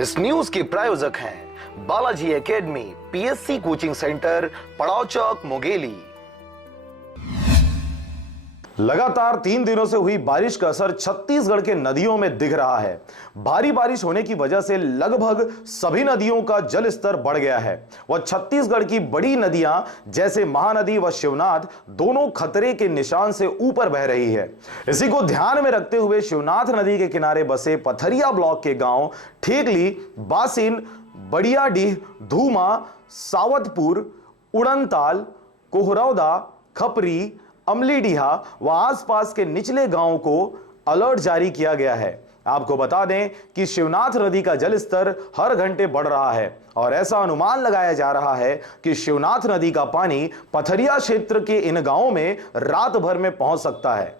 इस न्यूज के प्रायोजक हैं Balaji academy, PSC coaching centre, पड़ाव चौक, मुंगेली। लगातार 3 दिनों से हुई बारिश का असर छत्तीसगढ़ के नदियों में दिख रहा है। भारी बारिश होने की वजह से लगभग सभी नदियों का जल स्तर बढ़ गया है। वह छत्तीसगढ़ की बड़ी नदियां जैसे महानदी व शिवनाथ दोनों खतरे के निशान से ऊपर बह रही है। इसी को ध्यान में रखते हुए शिवनाथ नदी के किनारे बसे पथरिया ब्लॉक के गांव ठीकली, बासिन, बड़ियाडीह, धूमा, सावतपुर, उड़नताल, कोहरौदा, खपरी, अमलीडीहा व आसपास के निचले गांवों को अलर्ट जारी किया गया है। आपको बता दें कि शिवनाथ नदी का जल स्तर हर घंटे बढ़ रहा है और ऐसा अनुमान लगाया जा रहा है कि शिवनाथ नदी का पानी पथरिया क्षेत्र के इन गांवों में रात भर में पहुंच सकता है।